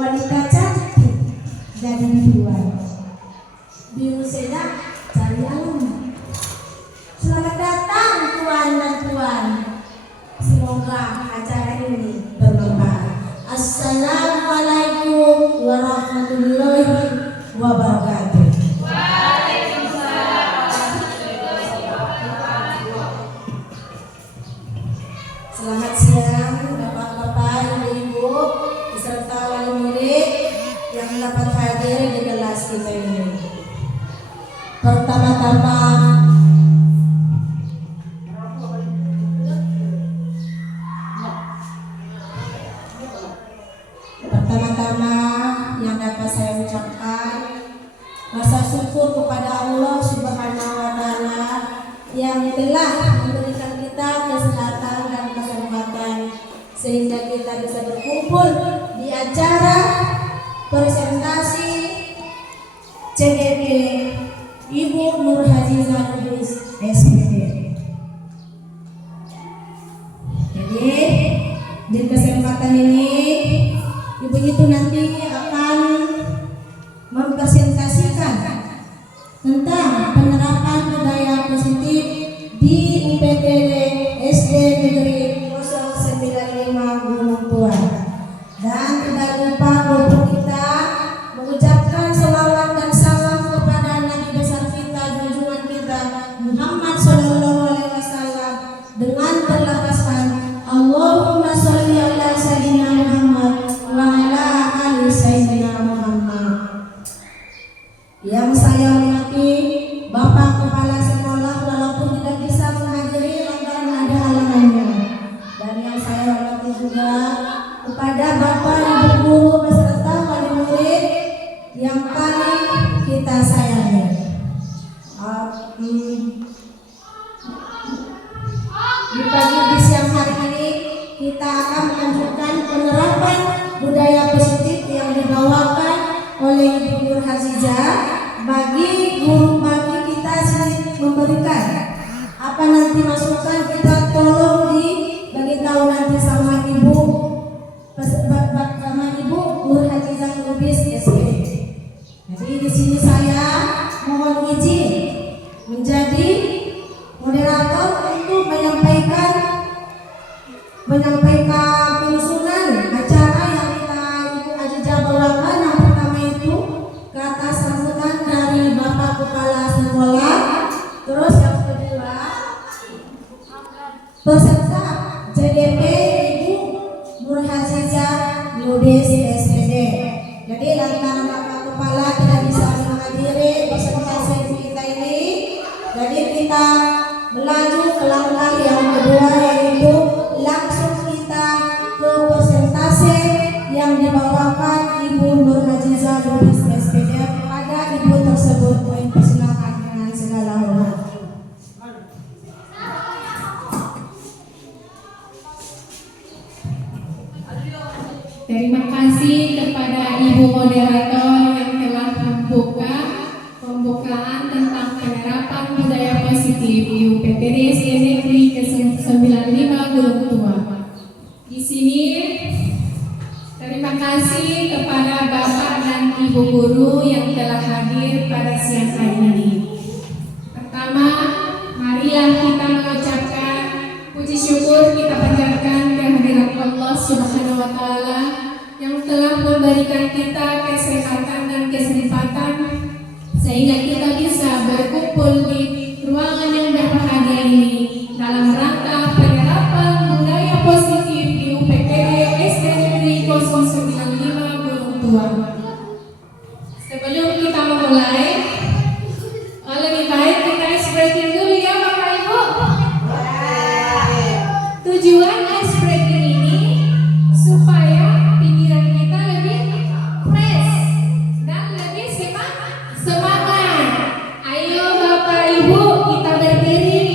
wanita cantik jadi biduan. Biru sedak cari alam. Selamat datang tuan dan tuan. Semoga acara ini bermanfaat. Assalamualaikum warahmatullahi wabarakatuh. Selamat siang Bapak-bapak, Ibu-ibu, beserta wali murid yang dapat hadir di kelas kita ini. Pertama-tama yang dapat saya ucapkan rasa syukur kepada Allah Subhanahu wa Ta'ala yang telah memberikan kita kesehatan dan kesempatan sehingga kita bisa berkumpul di acara presentasi CGP Ibu Nur Hajizah Lubis SPD. Jadi di kesempatan ini Ibu itu nanti akan mempresentasikan tentang penerapan budaya positif di UPTD SD Negeri 095 Gunung Tua. Dan tidak lupa guru kita mengucapkan selawat dan salam kepada Nabi besar kita, junjungan kita Muhammad SAW dengan berlafazkan Allahumma sholli ala sayyidina Muhammad wa ala ali sayyidina Muhammad. Yang saya hormati Bapak Kepala Sekolah walaupun tidak bisa menghadiri lantaran ada halangannya, dan yang saya hormati juga kepada Bapak Ibu guru beserta wali murid yang paling kita sayangi. Di pagi di siang hari ini kita akan melanjutkan penerapan budaya positif yang dibawakan oleh Ibu Nur Hajizah bagi kita sendiri memberikan apa nanti masukan kita tolong bagi tahu nanti sama Ibu Nur Hajizah Lubis SPD. Jadi di sini saya mohon izin menjadi moderator untuk menyampaikan penyusunan acara yang kita Ibu Hajizah bawakan. Yang pertama itu kata sambutan dari Bapak Kepala Sekolah, terus yang kedua peserta CGP Ibu Nur Hajizah Lubis SPD. Jadi lantaran Bapak Kepala tidak bisa menghadiri presentasi kita ini, jadi kita melaju ke langkah yang kedua, yaitu langsung kita ke presentasi yang dibawakan Ibu Nur Hajizah Lubis SPD kepada Ibu tersebut. Persilakan dengan segala hormat. Terima kasih kepada Ibu moderator yang telah membuka pembukaan tentang penerapan budaya positif di UPTD SD Negeri ke-95 Gunung Tua. Di sini terima kasih kepada Bapak dan Ibu guru yang telah hadir pada siang hari ini. Pertama, marilah kita mengucapkan puji syukur kita panjatkan kehadirat Allah Subhanahu wa Ta'ala yang telah memberikan kita kesehatan dan kesempatan sehingga kita bisa berkumpul di ruangan yang berbahagia ini dalam rangka penerapan budaya positif di UPTD SD Negeri 095 Gunung Tua. Sebelum kita memulai, lebih baik kita ice breaking dulu ya Bapak Ibu. Tujuan ice breaking ini supaya pikiran kita lebih fresh dan lebih semangat. Ayo Bapak Ibu, kita berdiri.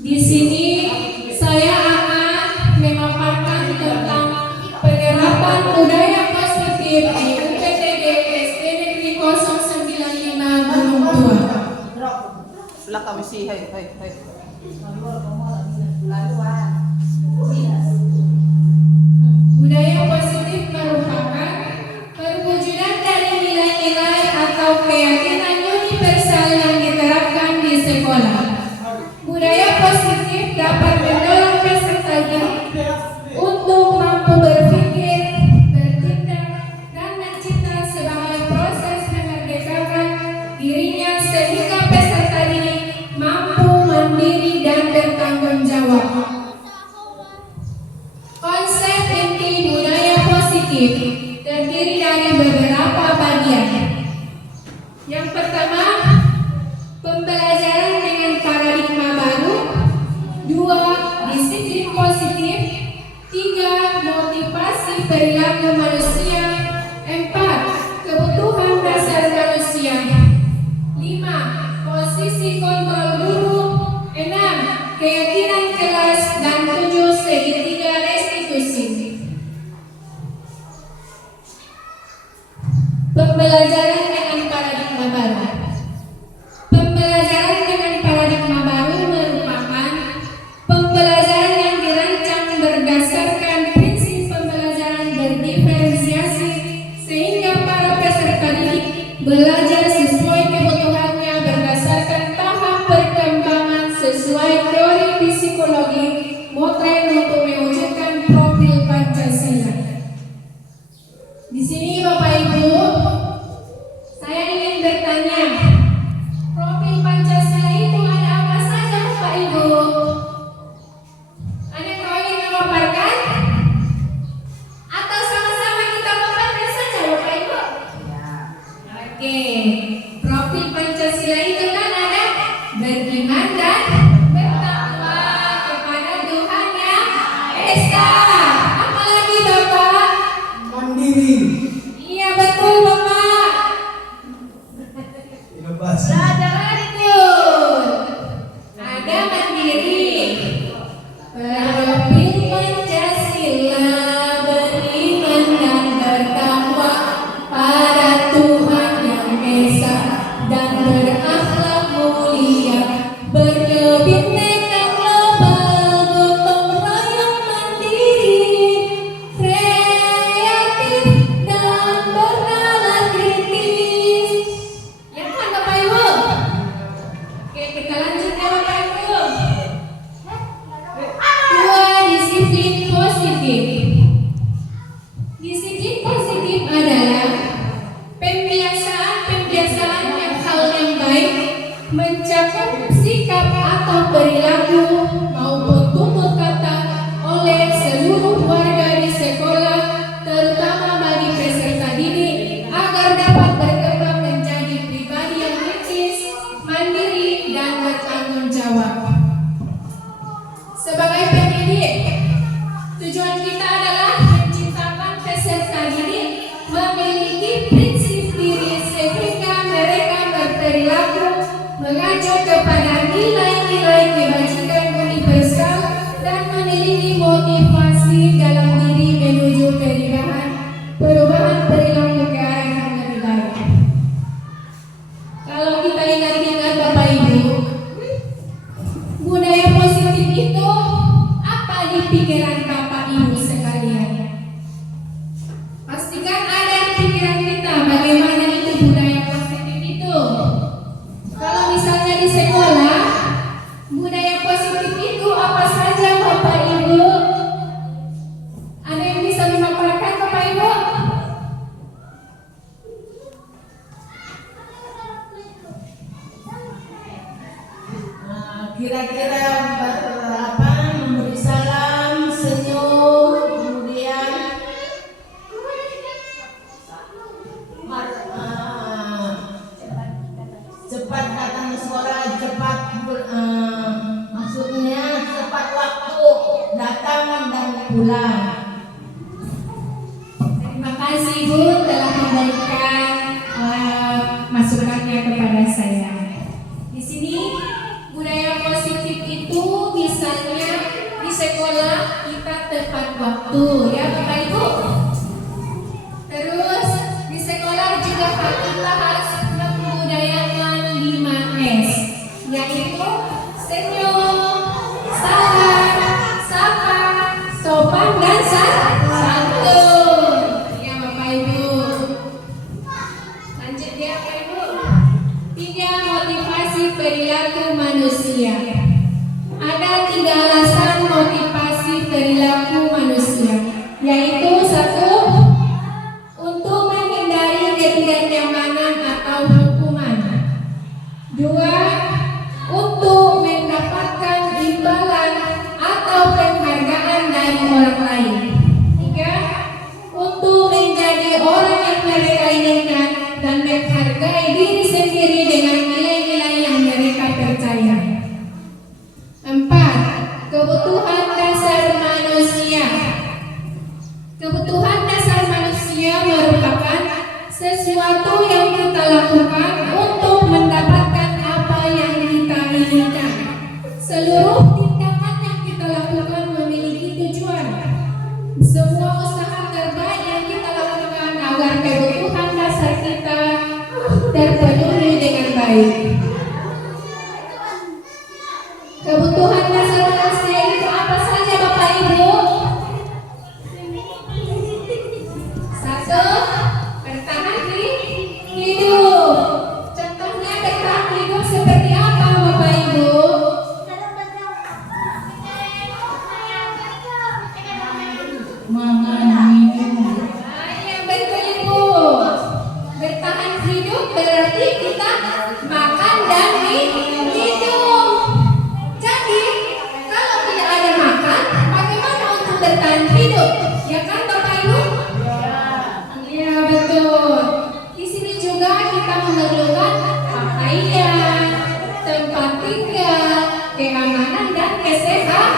Di sini saya akan memaparkan tentang penerapan budaya positif di UPTD SD Negeri 095 Gunung Tua. Lah kami sih, hai. Budaya positif merupakan perwujudan dari nilai-nilai atau keyakinan universal yang diterapkan di sekolah. Budaya positif dapat mendorong peserta didik untuk mampu berpikir, bertindak, dan mencipta sebagai proses memerdekakan dirinya sehingga peserta didik mampu mandiri dan bertanggung jawab. Konsep inti budaya positif terdiri dari beberapa bagian. Yang pertama, pembelajaran dengan paradigma baru. 2. Disiplin positif. 3. Motivasi perilaku manusia. 4. Kebutuhan dasar manusia. 5. Posisi kontrol guru. 6. Keyakinan kelas. Dan 7. Segitiga restitusi. Pembelajaran dengan paradigma baru. Pembelajaran dengan paradigma baru merupakan pembelajaran yang dirancang berdasarkan prinsip pembelajaran berdiferensiasi sehingga para peserta didik belajar sesuai kebutuhannya berdasarkan tahap perkembangan sesuai teori psikologi Motren untuk mewujudkan profil Pancasila. Di sini Bapak Ibu, saya ingin bertanya, profil Pancasila itu ada apa saja Bapak Ibu? Ada yang ingin memaparkan? Atau sama-sama kita paparkan saja Bapak Ibu? Oke, profil Pancasila itu kan ada beriman dan bertakwa kepada Tuhan Yang Esa. Apalagi Bapak? Mandiri, Iya betul Bapak. inovasi, Betul. Ada mandiri. Profil Pancasila beriman dan bertakwa pada Tuhan Yang Esa dan berakhlak mulia, berkebinekaan global, gotong royong mandiri, kreatif dan bernalar kritis. Ya kan Bapak Ibu? Oke, kita lanjut ya Bapak Ibu. 2. Disiplin positif. Disiplin positif adalah pembiasaan yang hal yang baik mencakup sikap atau perilaku maupun tutur kata oleh seluruh warga di sekolah, terutama bagi peserta didik agar dapat berkembang menjadi pribadi yang kritis, mandiri, dan bertanggung jawab. Sebagai pendidik, tujuan kita adalah menciptakan peserta didik memiliki prinsip diri sehingga mereka berperilaku mengacu kepada nilai-nilai kebajikan universal dan memiliki motivasi dalam diri menuju perubahan perilaku ke arah yang lebih baik. Kalau kita ingat-ingat Bapak Ibu, budaya positif itu apa di pikiran Bapak Ibu sekalian? Pastikan ada di pikiran kita bagaimana itu budaya positif itu. Kalau misalnya di sekolah, budaya positif itu apa saja Bapak Ibu? Ada yang bisa memaparkan Bapak Ibu? Kira-kira memberi salam, senyum, kemudian cepat datang ke sekolah, cepat maksudnya cepat waktu datang dan pulang. Terima kasih Ibu telah memberikan masukannya kepada saya. Di sini budaya positif itu waktu ya Bapak Ibu. Terus di sekolah juga kita harus membudayakan 5S, yaitu senyum, salam, sapa, sopan dan santun. Ya Bapak Ibu. Lanjut ya Bapak Ibu. 3. Motivasi perilaku manusia. Ada 3 alasan motivasi perilaku manusia, yaitu 1. Untuk menghindari ketidaknyamanan atau hukuman. 2. Untuk mendapatkan imbalan atau penghargaan dari orang lain. 3. Untuk menjadi orang yang mereka inginkan dan menghargai diri sendiri dengan nilai-nilai yang mereka percaya. 4. Kebutuhan dasar manusia. Kebutuhan dasar manusia merupakan sesuatu yang kita lakukan untuk mendapatkan apa yang kita inginkan. Seluruh tindakan yang kita lakukan memiliki tujuan. Semua usaha terbaik yang kita lakukan agar kebutuhan dasar kita terpenuhi dengan baik. Kebutuhan dasar manusia itu apa saja Bapak Ibu? 1. Bertahan hidup. Contohnya bertahan hidup seperti apa Bapak Ibu? Ya betul Ibu. Bertahan hidup berarti kita makan dan hidup. Jadi kalau tidak ada makan, bagaimana untuk bertahan hidup? Ya kan Bapak Ibu? Ya betul. Di sini juga kita memerlukan pakaian, tempat tinggal, keamanan dan kesehatan.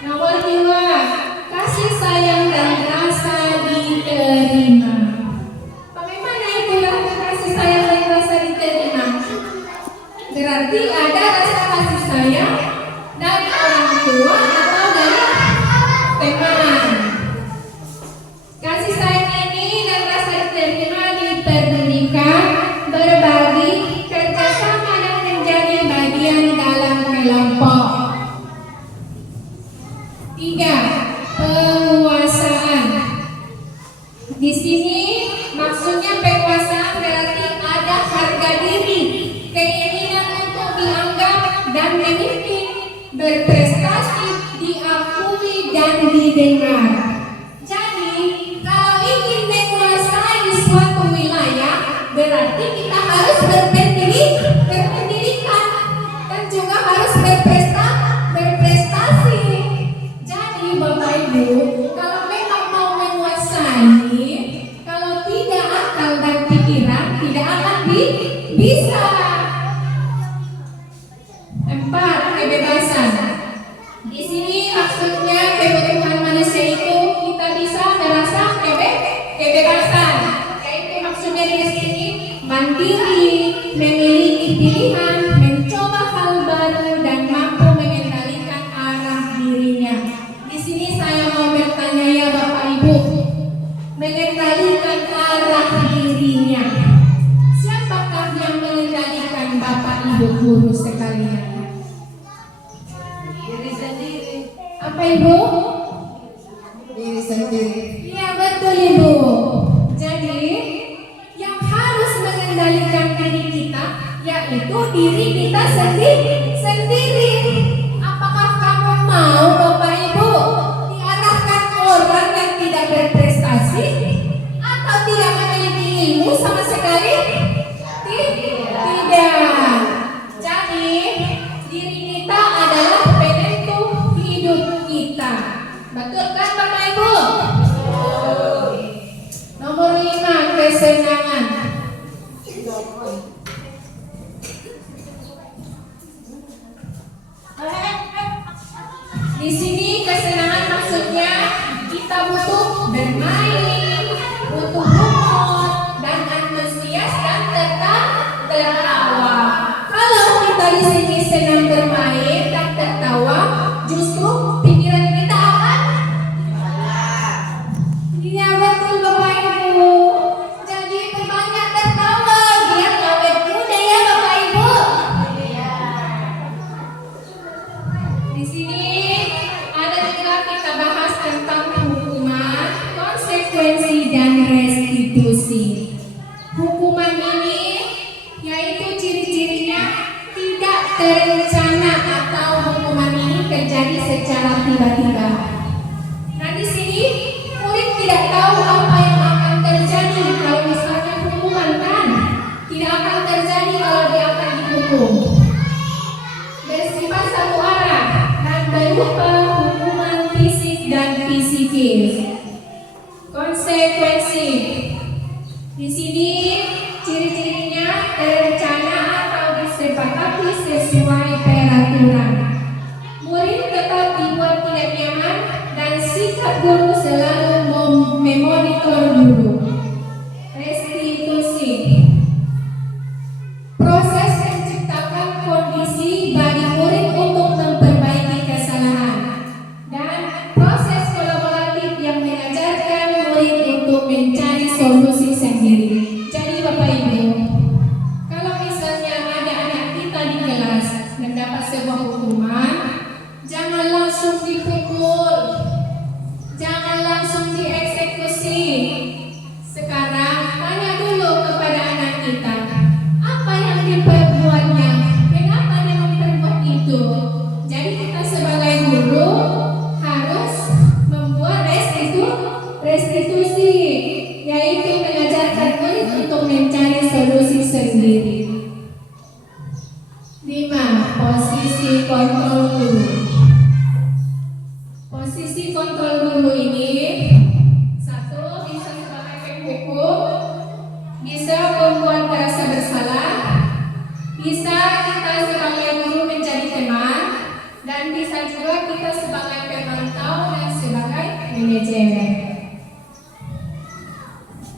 Nomor 2, kasih sayang dan rasa diterima. Bagaimana itu kasih sayang dan rasa diterima? Berarti ada rasa kasih sayang dari orang tua atau dari teman. Kasih sayang ini dan rasa diterima diperdulikan, berbagi, kerjasama dan menjadi bagian dalam kelompok. 3. Penguasaan. Di sini maksudnya penguasaan berarti ada harga diri, keinginan untuk dianggap dan memimpin, berprestasi, diakui dan didengar. Jadi kalau ingin menguasai suatu wilayah berarti kita harus berpendidikan dan juga harus berprestasi. Jadi Bapak Ibu, kalau memang mau menguasai, kalau tidak akal dan pikiran tidak akan bisa. 4. Kebebasan. Di sini maksudnya kebutuhan manusia itu kita bisa merasa kebebasan. Yaitu maksudnya di sini mandiri, memiliki pilihan, mencoba hal baru dan mampu mengendalikan arah dirinya. Di sini saya mau bertanya ya Bapak Ibu, mengendalikan arah dirinya. Siapakah yang mengendalikan Bapak Ibu guru sekalian? Diri sendiri. Apa Ibu? Diri sendiri. Iya betul Ibu. Jadi yang harus mengendalikan diri kita yaitu diri kita sendiri. Apakah kamu mau Bapak Ibu diarahkan orang yang tidak berprestasi atau tidak memiliki ilmu sama sekali? Tidak. Jadi diri kita adalah penentu hidup kita. Betul kan Bapak Ibu? Nomor 5, kesenangan. Di sini kesenangan maksudnya kita butuh bermain, butuh humor dan antusias dan tertawa. Kalau kita di sini senang bermain dan tertawa, justru pikiran kita satu arah dan berupa hukuman fisik dan psikis. Konsekuensi. Di sini ciri-cirinya terencana atau disepakati sesuai peraturan. Murid tetap dibuat tidak nyaman dan sikap guru selalu memonitor guru. Restitusi. Proses menciptakan kondisi bagi murid untuk memperbaiki kesalahan dan proses kolaboratif yang mengajarkan murid untuk mencari solusi sendiri. Jadi Bapak Ibu, kalau misalnya ada anak kita di kelas mendapat sebuah hukuman, jangan langsung dipukul, jangan langsung dieksekusi. Sekarang tanya dulu kepada anak kita, apa yang diperbuatnya, kenapa dia memperbuat itu. Jadi kita sebagai guru harus membuat restitusi, yaitu mengajarkan murid untuk mencari solusi sendiri. 5. Posisi kontrol guru. Posisi kontrol guru ini, 1. Bisa sebagai penghukum, bisa membuat merasa bersalah, bisa kita sebagai guru menjadi teman, dan bisa juga kita sebagai pemantau dan sebagai manajer.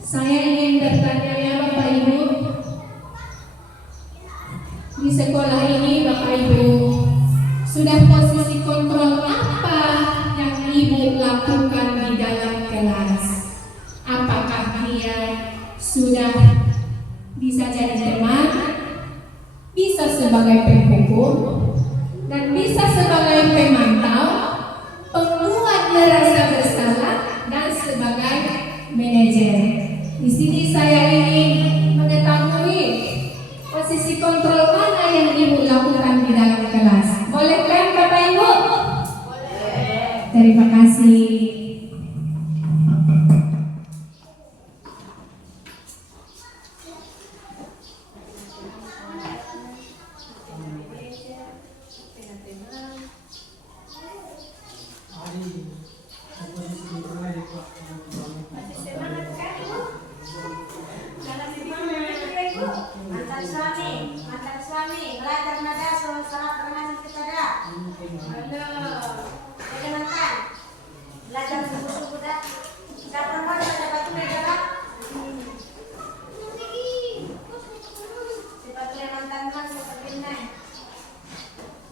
Saya ingin bertanya ya Bapak Ibu, di sekolah ini Bapak Ibu sudah posisi kontrol apa yang Ibu lakukan di dalam kelas? Apakah dia sudah bisa jadi teman, bisa sebagai penghukum, dan bisa sebagai pemantau, penguat rasa bersalah, dan sebagai manajer? Di sini saya ingin mengetahui posisi kontrol mana yang Ibu lakukan di dalam kelas. Boleh kan Bapak Ibu? Boleh. Terima kasih. Mantan suami, belajar nada sangat berhasil kepada. Jadi mantan, belajar subuh-subuh dah. Dah pernah ada batu negara. Sepatu mantan man seperti ini.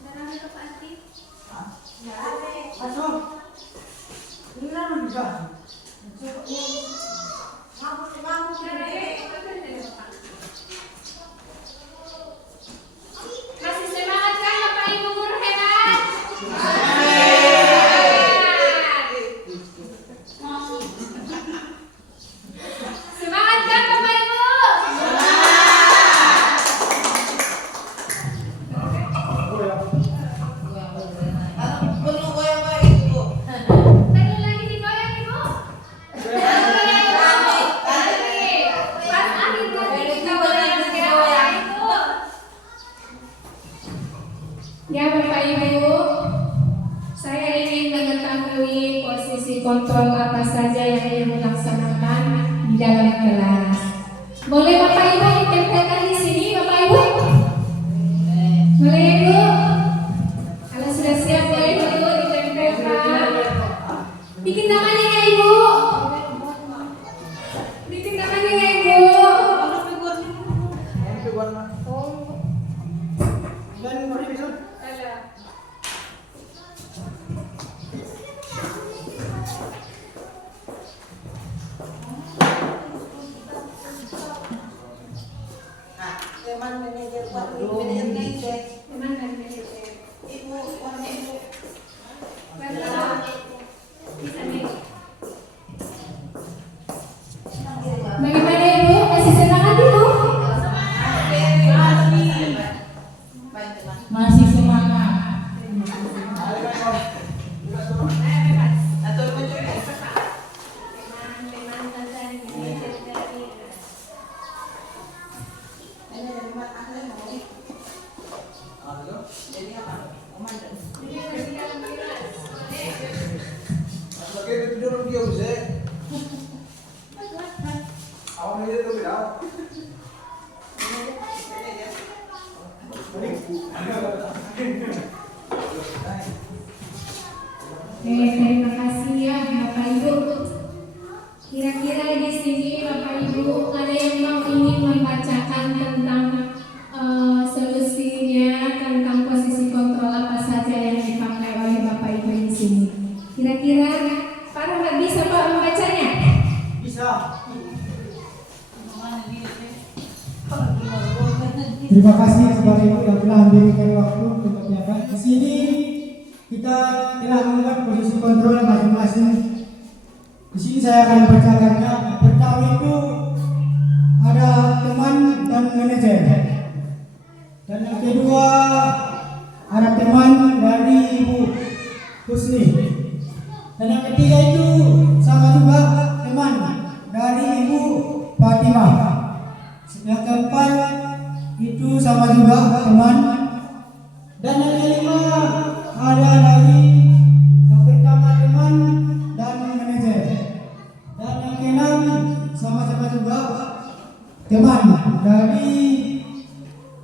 Dan ada apa anti? Ya ada. Masuk. Ini nama juga. Mampu. Masih semangat kan Bapak Ibu guru hebat? Semangat kan Bapak Ibu? Perlu goyang-goyang itu. Perlu lagi digoyang Ibu? Pas akhir tadi kita goyang Ibu. Ya Bapak Ibu, saya ingin mengetahui posisi kontrol apa saja yang Ibu laksanakan di dalam kelas. Boleh Bapak Ibu ditempelkan di sini Bapak Ibu? Boleh Ibu? Kalau sudah siap boleh Ibu ditempelkan. Bikin namanya ya Ibu? Bikin namanya ya Ibu? Teman manajer buat manajer ngecek. Teman dan manajer. Lagi tidur dia bisa. Awak ni dia tu berapa? Terima kasih ya Bapak Ibu. Kira-kira di sini Bapak Ibu ada yang mau ingin membacakan tentang solusinya tentang posisi kontrol apa saja yang dipakai oleh Bapak Ibu di sini. Kira-kira Pak Rahmat bisa Pak membacanya? Bisa. Terima kasih kepada Ibu yang telah memberikan waktu untuk menyampaikan. Di sini kita telah mengenal posisi kontrol masing-masing. Di sini saya akan bacakannya. Pertama itu ada teman dan manajer. Dan yang kedua ada teman dari Ibu Husni. Dan yang ketiga itu sama juga teman dari Ibu Fatimah. Yang keempat itu sama juga teman. Dan yang kelima ada dari yang pertama teman dan manajer. Dan yang keenam sama-sama juga teman dari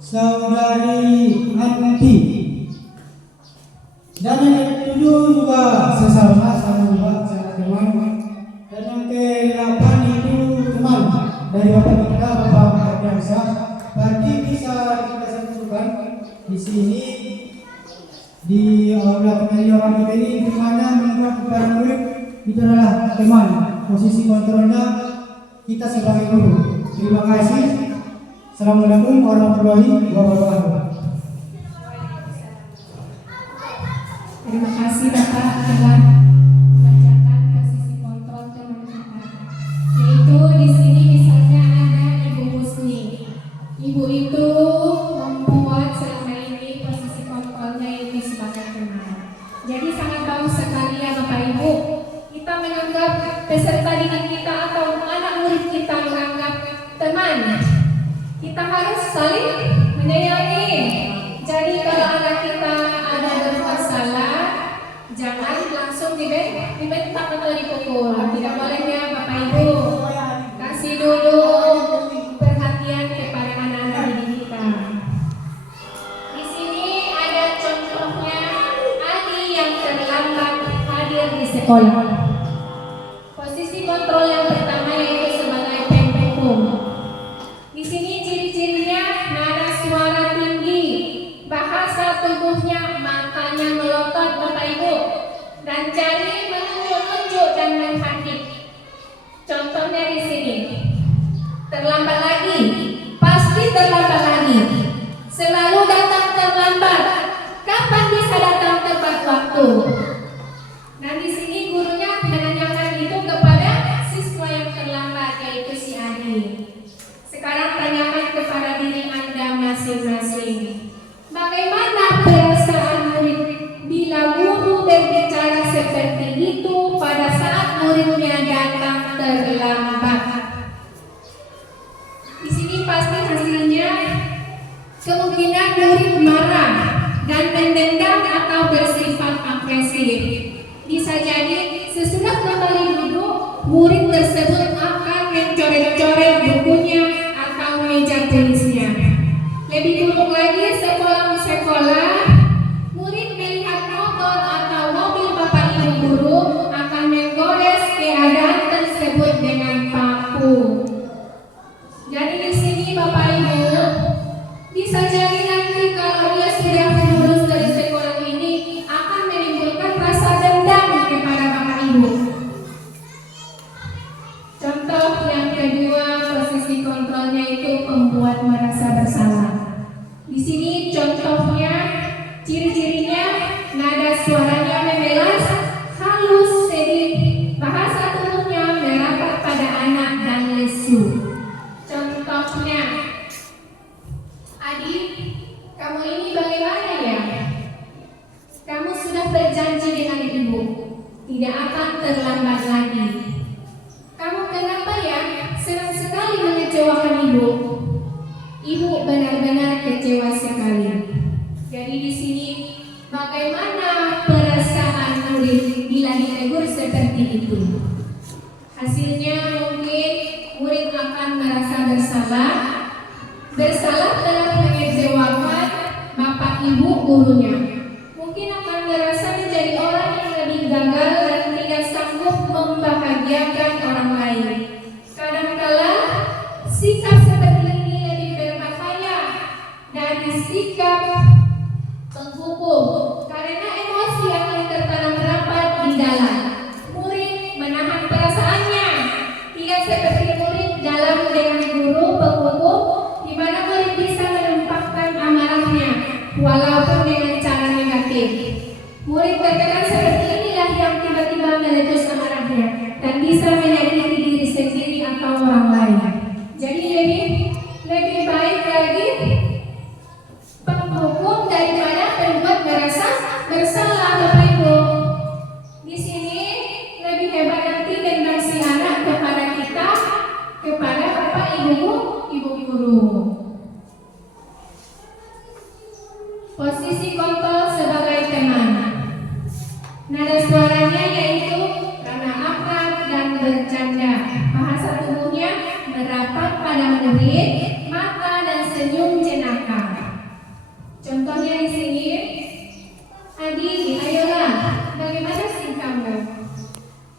saudari Anti. Dan yang ketujuh juga sama juga teman. Dan yang ke-8 itu teman dari Bapak kita, Bapak Ardiansyah. Berarti bisa kita simpulkan di sini di aula pengajaran materi di mana membuat para murid itu adalah teman. Posisi kontrolnya kita sebagai guru. Terima kasih. Assalamualaikum warahmatullahi wabarakatuh. Terima kasih Bapak telah membacakan posisi kontrol teman kita. Yaitu di sini misalnya ada Ibu Husni. Ibu itu membuat selama ini posisi kontrolnya itu sebagai teman. Jadi sangat bagus sekali ya Bapak Ibu. Kita menganggap peserta didik kita atau anak murid kita menganggap teman. Kita harus saling menyayangi. Jadi kalau anak kita ada bermasalah, jangan langsung dibentak atau dipukul. Tidak boleh ya Bapak Ibu. Kasih dulu perhatian kepada anak-anak didik kita. Di sini ada contohnya Adi yang terlambat hadir di sekolah. Posisi kontrol yang pertama yaitu sebagai pempekung. Di sini ciri-cirinya nada suara tinggi, bahasa tubuhnya matanya melotot Bapak Ibu, dan jari menunjuk-nunjuk dan menghakik. Contohnya di sini, terlambat lagi, pasti terlambat lagi, selalu datang terlambat, kapan bisa datang tepat waktu. Dan di sini gurunya menanyakan itu kepada siswa yang terlambat yaitu si Adi. Sekarang tanyakan kepada diri Anda masing-masing. Bagaimana perasaan murid bila guru berbicara seperti itu pada saat muridnya datang terlambat? Di sini pasti hasilnya kemungkinan murid marah dan mendendam atau bersifat agresif. Bisa jadi sesudah kembali duduk, murid tersebut akan mencoret-coret bukunya atau meja tulisnya. Lebih buruk lagi, sekolah murid melihat motor atau mobil Bapak Ibu guru akan menggores keadaan tersebut dengan paku. Jadi di sini Bapak Ibu bisa jadi nanti kalau dia sudah lulus dari sekolah ini akan menimbulkan rasa dendam kepada Bapak Ibu. Contoh yang kedua, posisi kontrolnya itu membuat merasa bersalah. Di sini contohnya, ciri-cirinya nada suaranya memelas, halus, sedih, bahasa tubuhnya merapat pada anak dan lesu. Contohnya, Adi, kamu ini bagaimana ya? Kamu sudah berjanji dengan ibu, tidak akan terlambat lagi. Kamu kenapa ya? Senang sekali mengecewakan ibu. Ibu benar-benar kecewa sekali. Jadi di sini bagaimana Bagaimana perasaan murid bila ditegur seperti itu? Hasilnya mungkin murid akan merasa bersalah dalam mengecewakan bapak ibu gurunya. Mungkin akan merasa menjadi orang yang lebih gagal dan tidak sanggup membahagiakan orang lain. Kadangkala sikap seperti ini lebih berbahaya dari sikap penghukum karena emosi akan tertanam rapat di dalam. Murid menahan perasaannya, tidak seperti murid dalam dengan guru penghukum, di mana murid bisa menumpahkan amarahnya walaupun dengan cara negatif. Murid terkadang seperti inilah yang tiba-tiba meletus amarahnya dan bisa menyakiti diri sendiri atau orang lain. Jadi lebih baik lagi penghukum daripada membuat merasa bersalah, Bapak Ibu. Di sini lebih hebat nanti dendam si anak kepada kita, kepada Bapak Ibu guru. Posisi kontrol sebagai teman. Nada suaranya yaitu karena akrab dan bercanda. Bahasa tubuhnya merapat pada murid, mata dan senyum jenaka. Contohnya di sini, Adi, ayolah, bagaimana sih kamu?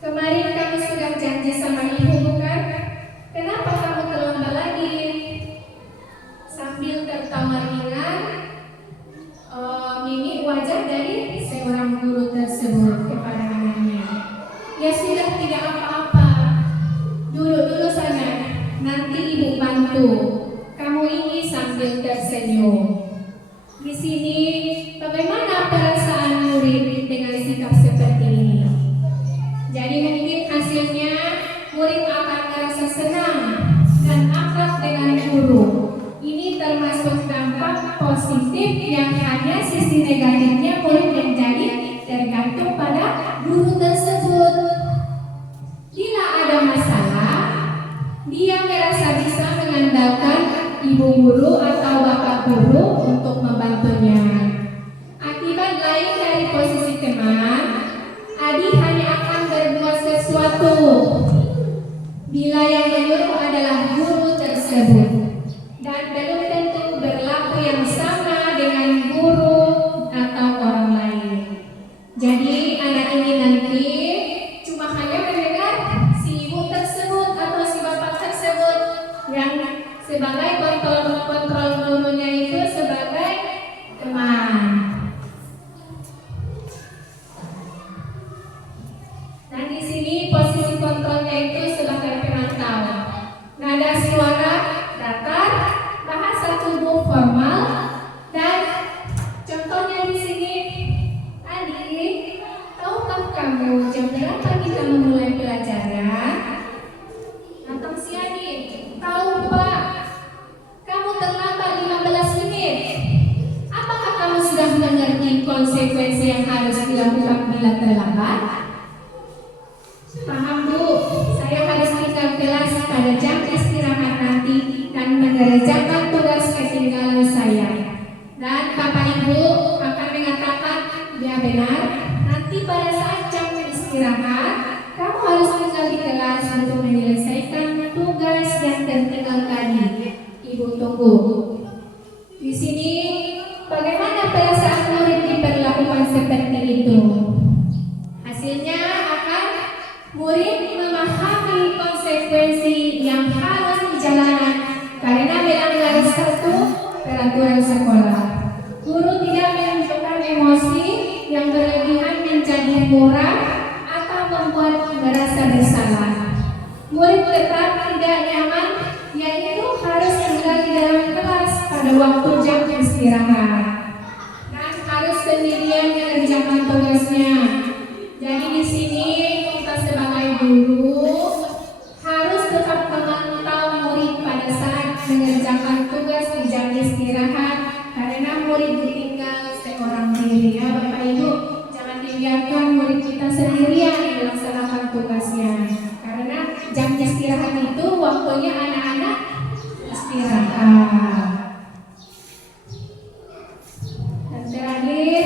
Kemarin kamu sudah janji sama ibu bukan? Kenapa kamu terlambat lagi? Sambil tertawa ringan, mimik wajah dari seorang guru tersebut kepada anaknya. Ya sudah, tidak apa-apa. Duduk sana, nanti ibu bantu. Kamu ini sambil tersenyum. Di sini, bagaimana perasaan murid dengan sikap seperti ini? Jadi mungkin hasilnya murid akan merasa senang dan akrab dengan guru. Ini termasuk dampak positif yang hanya sisi negatifnya murid menjadi tergantung pada guru tersebut. Bila ada masalah, dia merasa bisa mengandalkan ibu guru atau bapak guru untuk membantunya. Akibat lain dari posisi teman, Adi hanya akan berbuat sesuatu bila yang menyuruh adalah guru tersebut, dan belum tentu berlaku yang sama dengan guru atau orang lain. Jadi anak ini nanti cuma hanya mendengar si ibu tersebut atau si bapak tersebut yang sebagai kontrol gurunya itu sebagai teman. Dan di sini posisi kontrolnya itu sebagai pemantau. Nada suara datar, bahasa tubuh formal, dan contohnya di sini, Adik, tahukah kamu jam berapa kita memulai pelajaran? Atau si Adik, tahu Pak, kamu terlambat 15 menit. Apakah kamu sudah mengerti konsekuensi yang harus dilakukan bila terlambat? Paham Bu, saya harus tinggal kelas pada jam istirahat nanti dan mengerjakan tugas ketinggalan saya. Dan Bapak Ibu akan mengatakan, ya benar, nanti pada saat jam istirahat, kamu harus tinggal di kelas untuk menyelesaikan tugas yang tertinggal tadi. Ibu tunggu. Di sini, bagaimana perasaan murid diperlakukan seperti itu? Hasilnya akan murid memahami konsekuensi yang harus dijalani karena melanggar satu peraturan sekolah. Guru tidak menunjukkan emosi yang berlebihan menjadi murah atau membuat merasa bersalah. Murid tetap tidak nyaman, yaitu harus tinggal di dalam kelas pada waktu jam istirahat dan harus sendirian mengerjakan tugasnya. Jadi di sini kita sebagai guru harus tetap memantau murid pada saat mengerjakan tugas di jam istirahat karena murid ditinggal seorang diri. Ya Bapak Ibu, jangan tinggalkan murid kita sendirian melaksanakan tugasnya karena jam istirahat itu waktunya anak-anak istirahat. Dan terakhir,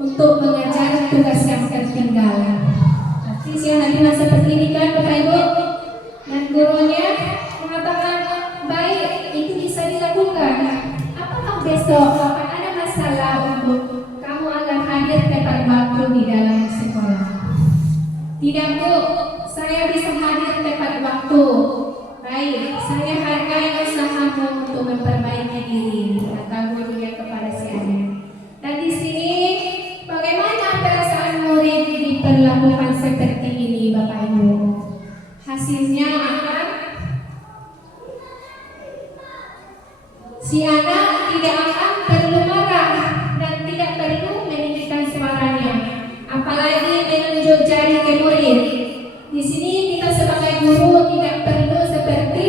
untuk mengajar tugas yang tertinggal. Tapi siang hari seperti ini kan Bapak Ibu, dan gurunya mengatakan baik itu bisa dilakukan. Apakah besok akan ada masalah untuk kamu agar hadir tepat waktu di dalam sekolah? Tidak Bu, saya bisa hadir tepat waktu. Baik, saya hargai usahamu untuk memperbaiki diri, kata gurunya kepada si anak. Dan di sini bagaimana perasaan murid diperlakukan seperti ini Bapak Ibu? Hasilnya akan si anak tidak akan perlu marah dan tidak perlu meninggikan suaranya, apalagi menunjuk jari ke murid. Di sini kita sebagai guru tidak perlu seperti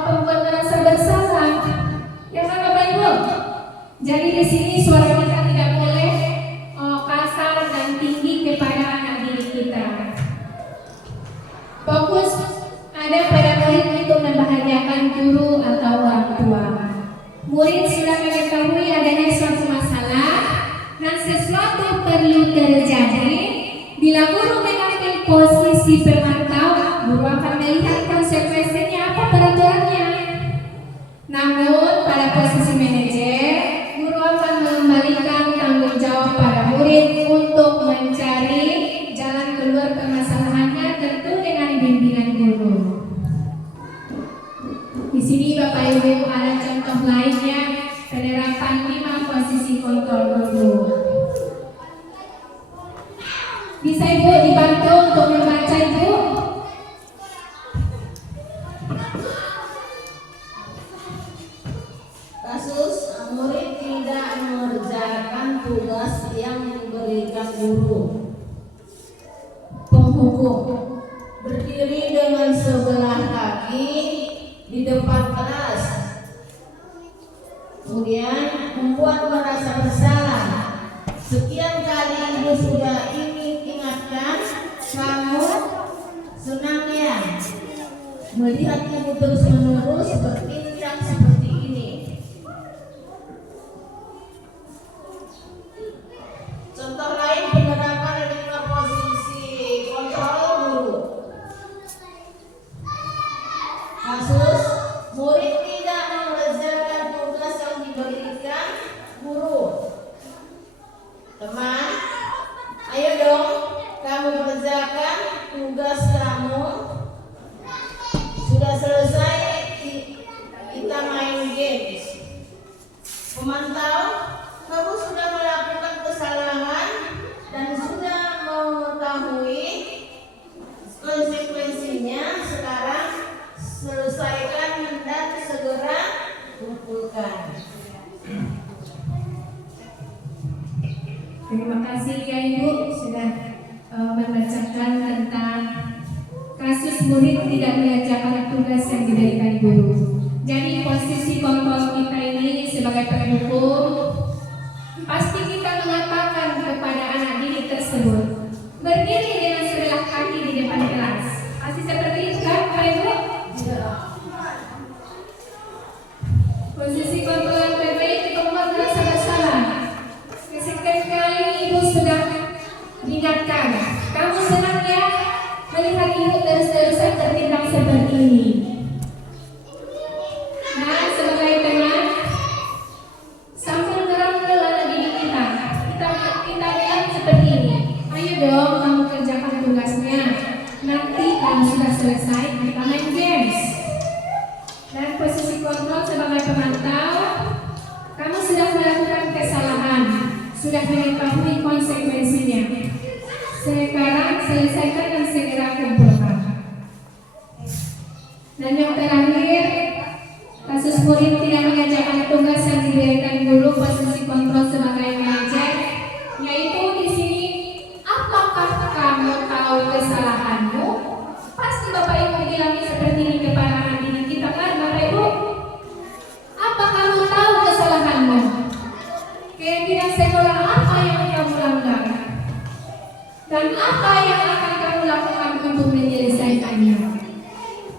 pembuat merasa bersalah, ya kan Bapak Ibu? Jadi di sini suara kita tidak boleh kasar dan tinggi kepada anak didik kita. Fokus ada pada murid untuk membahagiakan guru atau orang tua. Murid sudah mengetahui adanya suatu masalah dan sesuatu perlu terjadi. Bila guru mengambil posisi pemantau, guru akan melihat konsekuensinya apa peraturannya. Namun pada posisi manajer, guru akan mengembalikan tanggung jawab pada murid untuk mencari jalan keluar permasalahannya, tentu dengan bimbingan guru. Di sini Bapak Ibu ada contoh lainnya penerapan 5 posisi kontrol guru. Bisa Ibu dibantu untuk membaca Ibu? Kasus murid tidak mengerjakan tugas yang diberikan guru. Penghukum berdiri dengan sebelah kaki di depan kelas, kemudian membuat merasa bersalah. Sekian kali ibu sudah ingin ingatkan, kamu senang ya melihat ibu terus menerus bertindak seperti ini. Contoh lain penerapan 5 posisi kontrol guru. Kasus murid tidak mengerjakan tugas yang diberikan guru. Teman, ayo dong kamu kerjakan tugas kamu. Sudah selesai, kita main games. Pemantau, kamu sudah melakukan kesalahan dan sudah mengetahui konsekuensinya. Sekarang selesaikan dan segera kumpulkan. Terima kasih ya Ibu sudah membacakan tentang kasus murid tidak mengerjakan tugas yang diberikan guru. Jadi posisi kontrol kita ini sebagai penghukum, pasti kita mengatakan kepada anak didik tersebut berdiri dengan sebelah kaki di depan kelas. Pasti seperti itu kan Pak Ibu? Posisi kontrol yang terbaik untuk membuat merasa bersalah. Sekian kali ibu sudah diingatkan, kamu senang ya melihat ibu terus-terusan tertindak seperti ini. Nah, sebagai teman, sambil merangkul anak didik kita lihat seperti ini. Ayo dong kamu kerjakan tugasnya. Nanti kalau sudah selesai kita main games. Dan posisi kontrol sebagai pemantau, kamu sudah melakukan kesalahan, sudah mengetahui konsekuensinya. Sekarang selesaikan dan segera kumpulkan. Dan yang terakhir, kasus murid tidak mengerjakan tugas yang diberikan guru, posisi kontrol sebagai manajer, yaitu di sini, apakah kamu tahu kesalahanmu? Pasti Bapak Ibu bilangnya seperti ini kepada anak didik kita kan Bapak Ibu? Apa kamu tahu kesalahanmu? Keyakinan sekolah apa yang kamu langgar? Dan apa yang akan kamu lakukan untuk menyelesaikannya?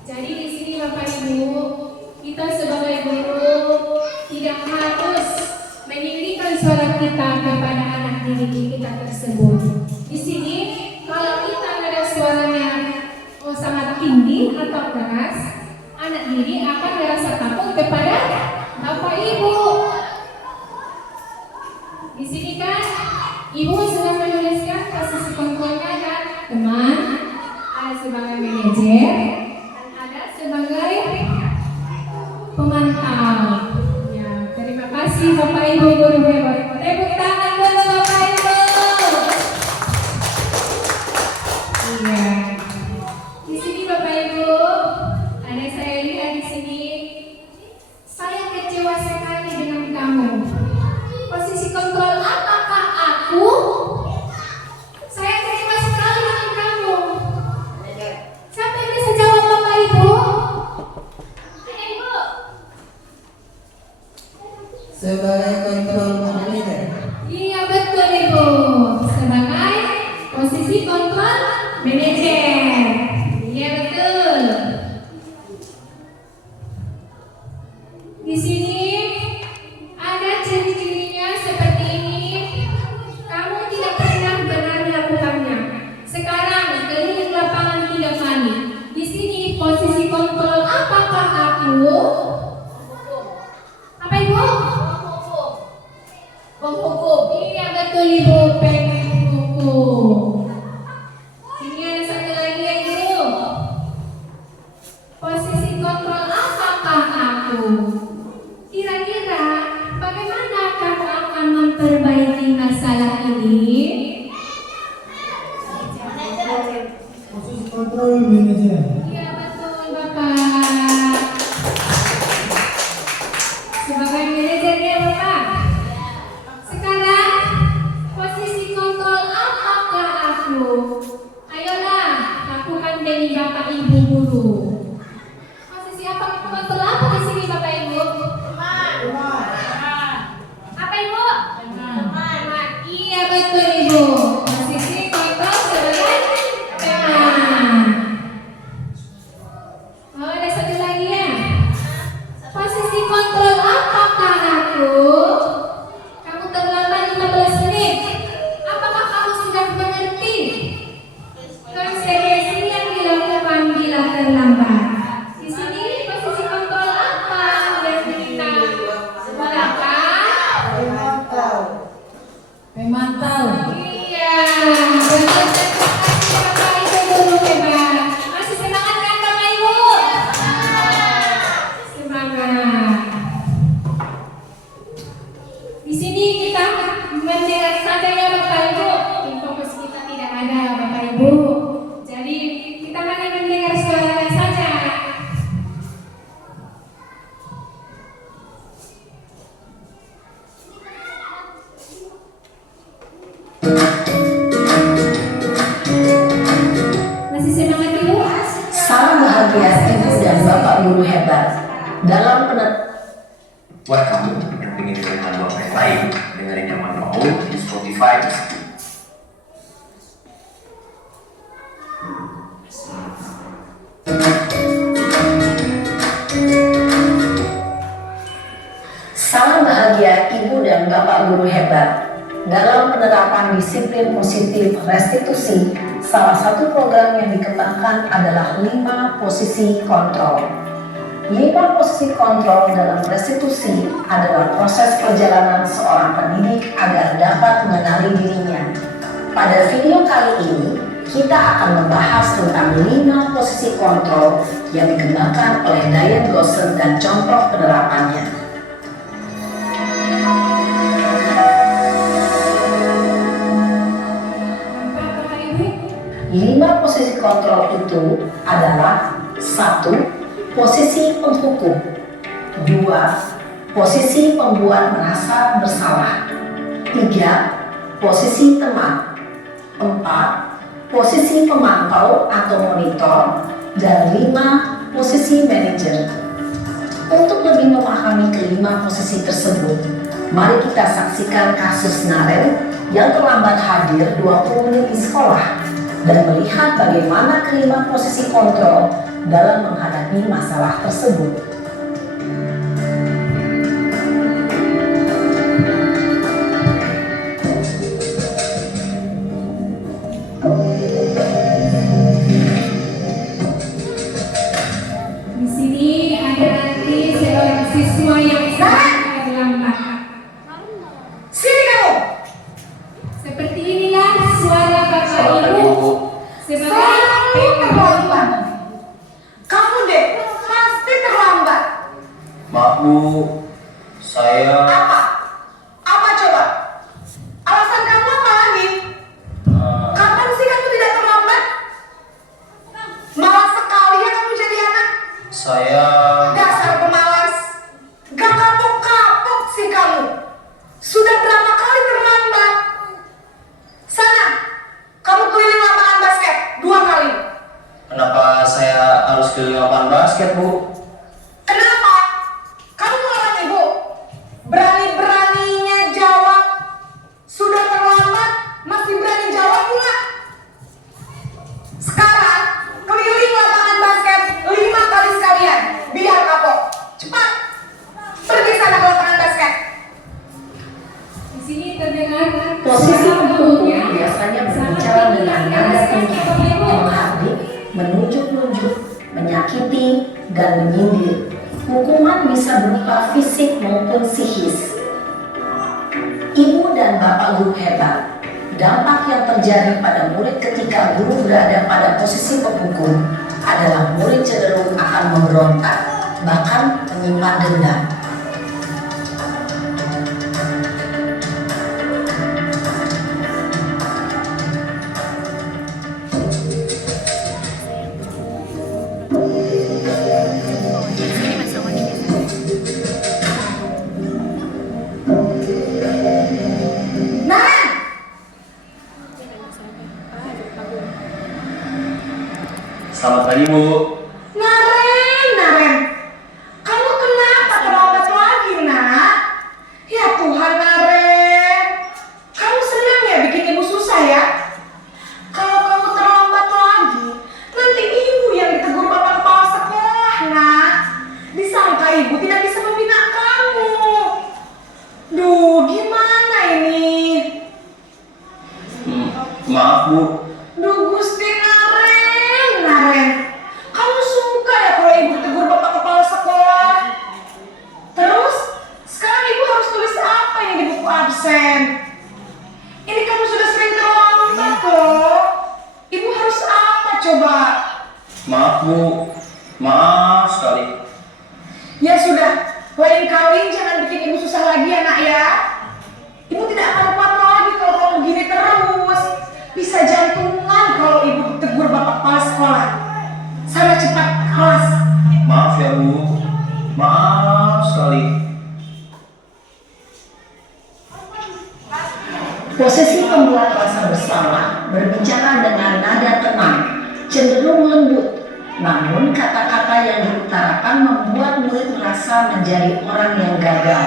Jadi di sini Bapak Ibu, kita sebagai guru tidak harus meninggikan suara kita kepada anak diri kita tersebut. Di sini kalau kita ada suaranya sangat tinggi atau keras, anak didik akan merasa takut kepada Bapak Ibu. Di sini kan Ibu sudah menuliskan posisi kontrolnya kan, teman. Ada sebagai manajer dan ada sebagai pemantau. Ya, terima kasih Bapak Ibu guru hebat. Tepuk tangan dulu Bapak Ibu. Iya. Di sini Bapak Ibu, ada saya lihat di sini. Saya kecewa sekali dengan kamu. Posisi kontrol apakah aku? Saya kecewa sekali dengan kamu. Siapa yang bisa jawab Bapak Ibu? Ayo Ibu. Sebagai kontrol manajer. Iya betul Ibu. Sebagai posisi kontrol manajer. Iya betul. Di sini ada ciri-cirinya seperti ini. Kamu tidak pernah benar melakukannya. Sekarang keliling lapangan 3 kali. Di sini posisi kontrol apakah aku? Apa Ibu? Penghukum. Iya betul Ibu, penghukum. Ini ada satu lagi ya Ibu. Posisi kontrol apakah aku? Kira-kira bagaimana kamu akan memperbaiki masalah ini? Posisi kontrol manajer. Iya betul Bapak. Sebagai manajernya Bapak. Sekarang posisi kontrol apakah aku? Ayolah lakukan demi Bapak Ibu guru. Posisi apa kontrol apa di sini Bapak Ibu? Apa Ibu? Teman. Iya betul Ibu. Posisi kontrol sebagai teman. Oh, ada satu lagi ya. Posisi kontrol apakah aku? Kamu terlambat 15 menit. Apakah kamu sudah mengerti konsekuensi yang dilakukan bila terlambat? Di sini posisi kontrol apa yang kita gunakan? Pemantau. Iya, betul. Terima kasih Bapak Ibu guru hebat. Masih semangat kan Bapak Ibu? Semangat. Di sini kita mendengar saja ya Bapak Ibu. Di fokus kita tidak ada Bapak Ibu. Jadi kita hanya mendengar suaranya saja. Masih semangat Ibu? Salam bahagia Ibu dan Bapak Guru hebat. Dalam Buat kamu yang ingin dengerin lagu apa yang lain, dengerin yang mana mau di Spotify. Salam bahagia Ibu dan Bapak Guru hebat. Dalam penerapan disiplin positif restitusi, salah satu program yang dikembangkan adalah 5 posisi kontrol. 5 posisi kontrol dalam restitusi adalah proses perjalanan seorang pendidik agar dapat mengenali dirinya. Pada video kali ini, kita akan membahas tentang 5 posisi kontrol yang dikembangkan oleh Diane Gosset dan contoh penerapannya. 5 posisi kontrol itu adalah 1. Posisi penghukum, 2. Posisi pembuat merasa bersalah, 3. Posisi teman, 4. Posisi pemantau atau monitor, dan 5. Posisi manajer. Untuk lebih memahami kelima posisi tersebut, mari kita saksikan kasus Naren yang terlambat hadir 20 menit di sekolah dan melihat bagaimana kelima posisi kontrol dalam menghadapi masalah tersebut. Selalu terlambat. Kamu deh pasti terlambat. Maaf Bu, saya Apa? Apa coba? Alasan kamu apa lagi? Kapan sih kamu tidak terlambat? Malas sekali ya kamu jadi anak. saya Dasar pemalas. Gak kapok-kapok sih kamu. Sudah berapa kali terlambat? Sana, kamu keliling lapangan basket 2 kali. kenapa saya harus ke lapangan basket Bu? Kenapa? Kamu melawan ibu. Berani-beraninya jawab. Sudah terlambat, masih berani jawab pula. Sekarang, keliling lapangan basket 5 kali sekalian. Biar kapok. Cepat. Pergi sana ke lapangan basket. Di sini terdengar Posisi suara hukum biasanya berbicara dengan nada tinggi, menghardik, menunjuk-nunjuk, menyakiti, dan menyindir. Hukuman bisa berupa fisik maupun psikis. Ibu dan bapak guru hebat. Dampak yang terjadi pada murid ketika guru berada pada posisi penghukum adalah murid cenderung akan memberontak, bahkan menyimpan dendam. Naren! Selamat pagi Bu. Naren, kamu kenapa terlambat lagi, nak? Ya Tuhan, Naren, kamu senang ya bikin ibu susah ya? Kalau kamu terlambat lagi, nanti ibu yang ditegur bapak kepala sekolah, nak. Disangka ibu tidak bisa membina kamu. Duh, gimana ini? Maaf Bu, Duh Gusti Naren, kamu suka ya kalau ibu tegur bapak kepala sekolah? Terus, sekarang ibu harus tulis apa yang di buku absen? Ini kamu sudah sering terlambat loh. Ibu harus apa coba? maaf Bu, maaf sekali. Ya sudah, lain kali jangan bikin ibu susah lagi ya nak ya. Ibu tidak akan kuat lagi kalau kamu begini terus. Bisa jantungan kalau ibu ditegur bapak kepala sekolah. Sana cepat ke kelas. Maaf ya Bu, maaf sekali. Posisi pembuat rasa bersalah berbicara dengan nada tenang, cenderung lembut. Namun kata-kata yang diutarakan membuat murid merasa menjadi orang yang gagal,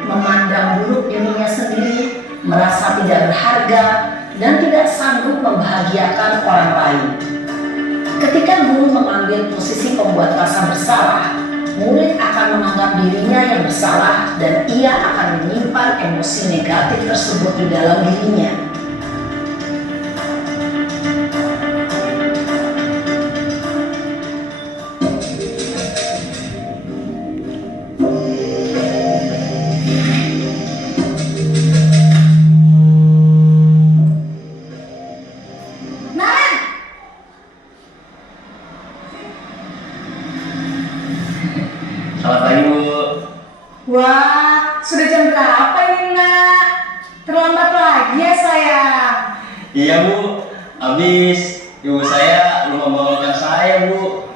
memandang buruk dirinya sendiri, merasa tidak berharga, dan tidak sanggup membahagiakan orang lain. Ketika guru mengambil posisi pembuat rasa bersalah, murid akan menganggap dirinya yang bersalah dan ia akan menyimpan emosi negatif tersebut di dalam dirinya. Naren! Selamat pagi Bu. Wah, sudah jam berapa ini nak? Terlambat lagi ya sayang. Iya Bu, habis ibu saya lupa membangunkan saya Bu.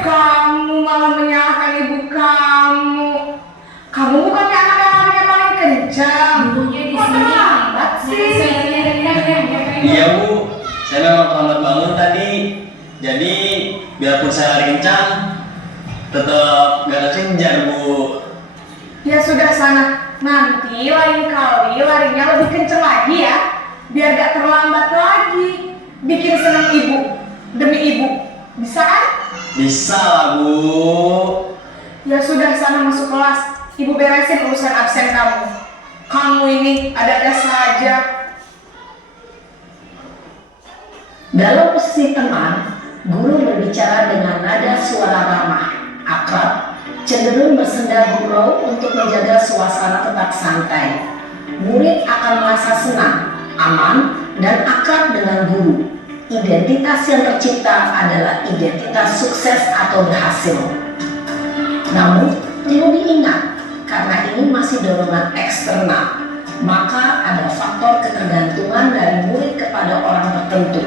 Kamu malah menyalahkan ibu kamu. Kamu bukannya anak yang larinya paling kencang. Ibunya di Kok sini. terlambat sih? Suaranya rendah ya, Bapak Ibu. Iya Bu, saya memang terlambat bangun tadi. Jadi biarpun saya lari kencang, tetap gak kekejar Bu. Ya sudah sana. Nanti lain kali larinya lebih kencang lagi ya. Biar gak terlambat lagi. Bikin senang ibu. Demi ibu. Bisa kan? Bisa lah Bu. Ya sudah sana masuk kelas. Ibu beresin urusan absen kamu. Kamu ini ada-ada saja. Dalam posisi tenang, guru berbicara dengan nada suara ramah, akrab, cenderung bersenda gurau untuk menjaga suasana tetap santai. Murid akan merasa senang, aman, dan akrab dengan guru. identitas yang tercipta adalah identitas sukses atau berhasil. Namun, perlu diingat, karena ini masih dorongan eksternal, maka ada faktor ketergantungan dari murid kepada orang tertentu.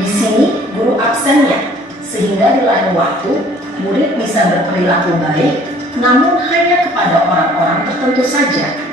Di sini, guru absennya, sehingga di lain waktu, murid bisa berperilaku baik, namun hanya kepada orang-orang tertentu saja.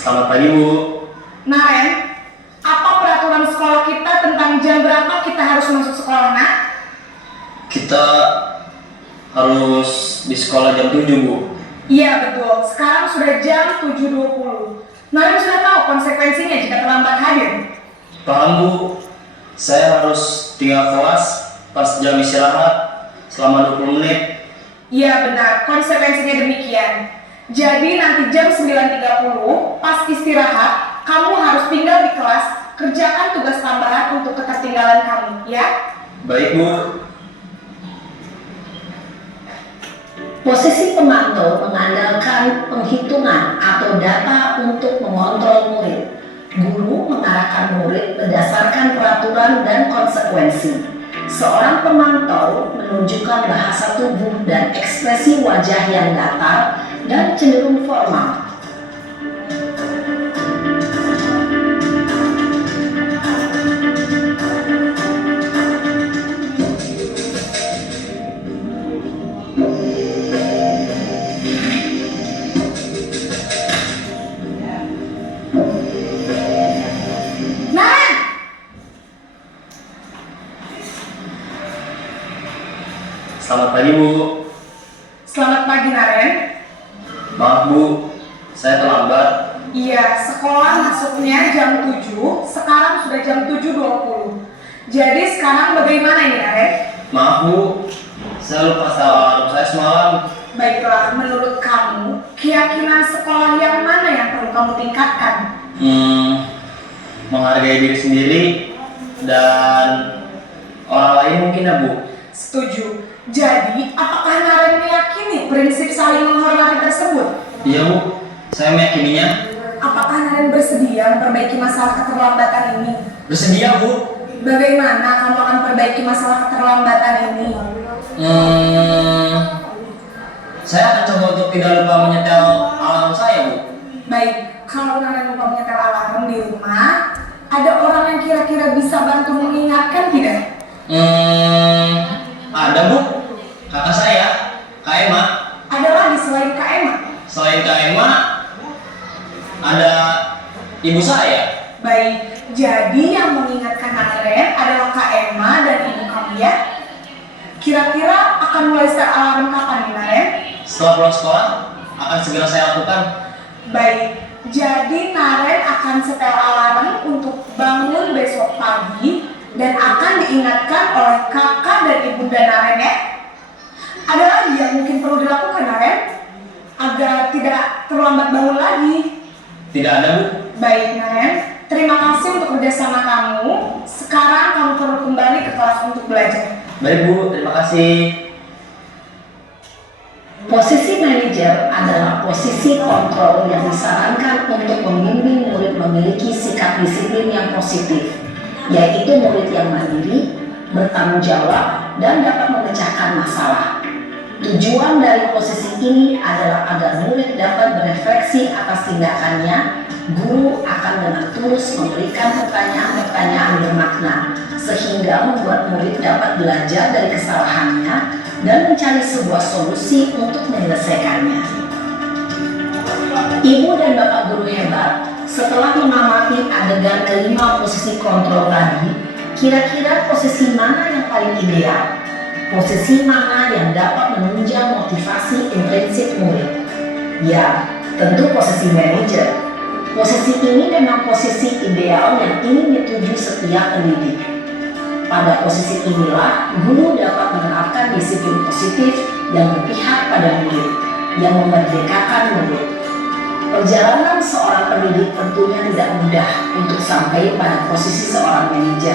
Selamat pagi, Bu. Naren, apa peraturan sekolah kita tentang jam berapa kita harus masuk sekolah, Nak? Kita harus di sekolah jam 7, Bu. Iya betul, sekarang sudah jam 7.20. Naren sudah tahu konsekuensinya jika terlambat hadir. Paham, Bu. Saya harus tinggal kelas pas jam istirahat selama 20 menit. Iya benar, konsekuensinya demikian. Jadi nanti jam 9.30 pas istirahat, kamu harus tinggal di kelas, kerjakan tugas tambahan untuk ketertinggalan kamu, ya? Baik, Bu. Posisi pemantau mengandalkan penghitungan atau data untuk mengontrol murid. Guru mengarahkan murid berdasarkan peraturan dan konsekuensi. Seorang pemantau menunjukkan bahasa tubuh dan ekspresi wajah yang datar dan cenderung formal. Selamat pagi, Bu. Selamat pagi, Naren. Maaf, Bu. Saya terlambat. Iya, sekolah masuknya jam 7, sekarang sudah jam 7.20. Jadi sekarang bagaimana ini, Naren? Maaf, Bu. Saya lupa setel alarm saya semalam. Baiklah, menurut kamu, keyakinan sekolah yang mana yang perlu kamu tingkatkan? Menghargai diri sendiri dan orang lain mungkin, ya, Bu. Setuju. Jadi, apakah Naren meyakini prinsip saling menghormati tersebut? Iya, Bu. Saya meyakininya. Apakah Naren bersedia memperbaiki masalah keterlambatan ini? Bersedia, Bu. Bagaimana kamu akan perbaiki masalah keterlambatan ini? Saya akan coba untuk tidak lupa menyetel alarm saya, Bu. Baik, kalau Naren lupa menyetel alarm di rumah, ada orang yang kira-kira bisa bantu mengingatkan tidak? Ada, Bu. Kakak saya, Kak Emma. Ada lagi selain Kak Emma? Selain Kak Emma, ada ibu saya. Baik, jadi yang mengingatkan Naren adalah Kak Emma dan ibu kamu, ya? Kira-kira akan mulai start alarm kapan nih, Naren? Setelah pulang sekolah, akan segera saya lakukan. Baik, jadi Naren akan setel alarm untuk bangun besok pagi dan akan diingatkan oleh kakak dan ibunda Naren, ya? Ada lagi yang mungkin perlu dilakukan, Naren? Agar tidak terlambat bangun lagi. Tidak ada, Bu. Baik, Naren. Terima kasih untuk kerjasama kamu. Sekarang kamu perlu kembali ke kelas untuk belajar. Baik, Bu. Terima kasih. Posisi manajer adalah posisi kontrol yang disarankan untuk membimbing murid memiliki sikap disiplin yang positif, yaitu murid yang mandiri, bertanggung jawab, dan dapat memecahkan masalah. Tujuan dari posisi ini adalah agar murid dapat berefleksi atas tindakannya. Guru akan dengan tulus memberikan pertanyaan-pertanyaan bermakna, sehingga membuat murid dapat belajar dari kesalahannya dan mencari sebuah solusi untuk menyelesaikannya. Ibu dan Bapak guru hebat, setelah mengamati adegan kelima posisi kontrol tadi, kira-kira posisi mana yang paling ideal? Posisi mana yang dapat menunjang motivasi intrinsik murid? Ya, tentu posisi manajer. Posisi ini memang posisi ideal yang ingin dituju setiap pendidik. Pada posisi inilah, guru dapat menerapkan disiplin positif yang berpihak pada murid, yang memerdekakan murid. Perjalanan seorang pendidik tentunya tidak mudah untuk sampai pada posisi seorang manajer.